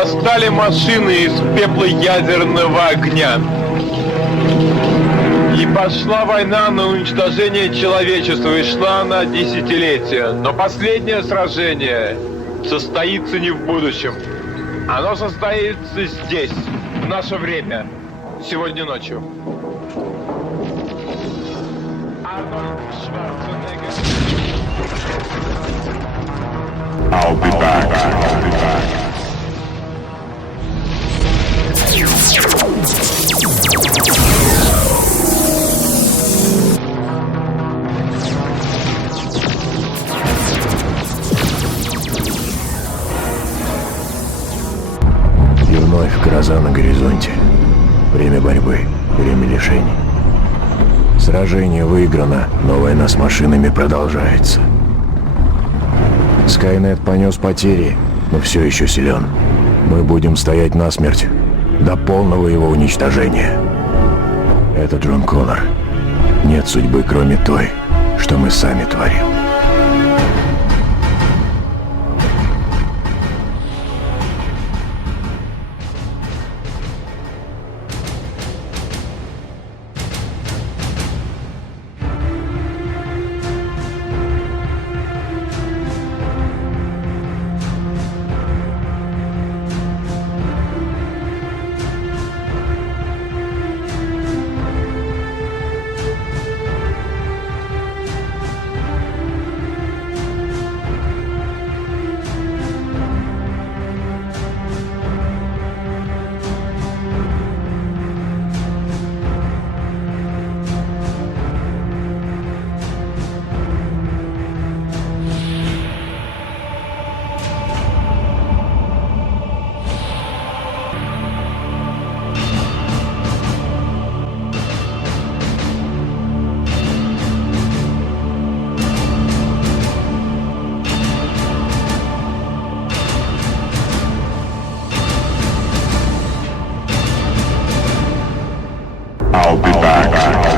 Восстали машины из пепла ядерного огня. И пошла война на уничтожение человечества, и шла она десятилетия. Но последнее сражение состоится не в будущем. Оно состоится здесь, в наше время, сегодня ночью. Арнольд Шварценеггер. I'll be back. I'll be back. И вновь гроза на горизонте. Время борьбы, время лишений. Сражение выиграно, но война с машинами продолжается. Скайнет понес потери, но все еще силен. Мы будем стоять насмерть до полного его уничтожения. Это Джон Коннор. Нет судьбы, кроме той, что мы сами творим. I'll be back.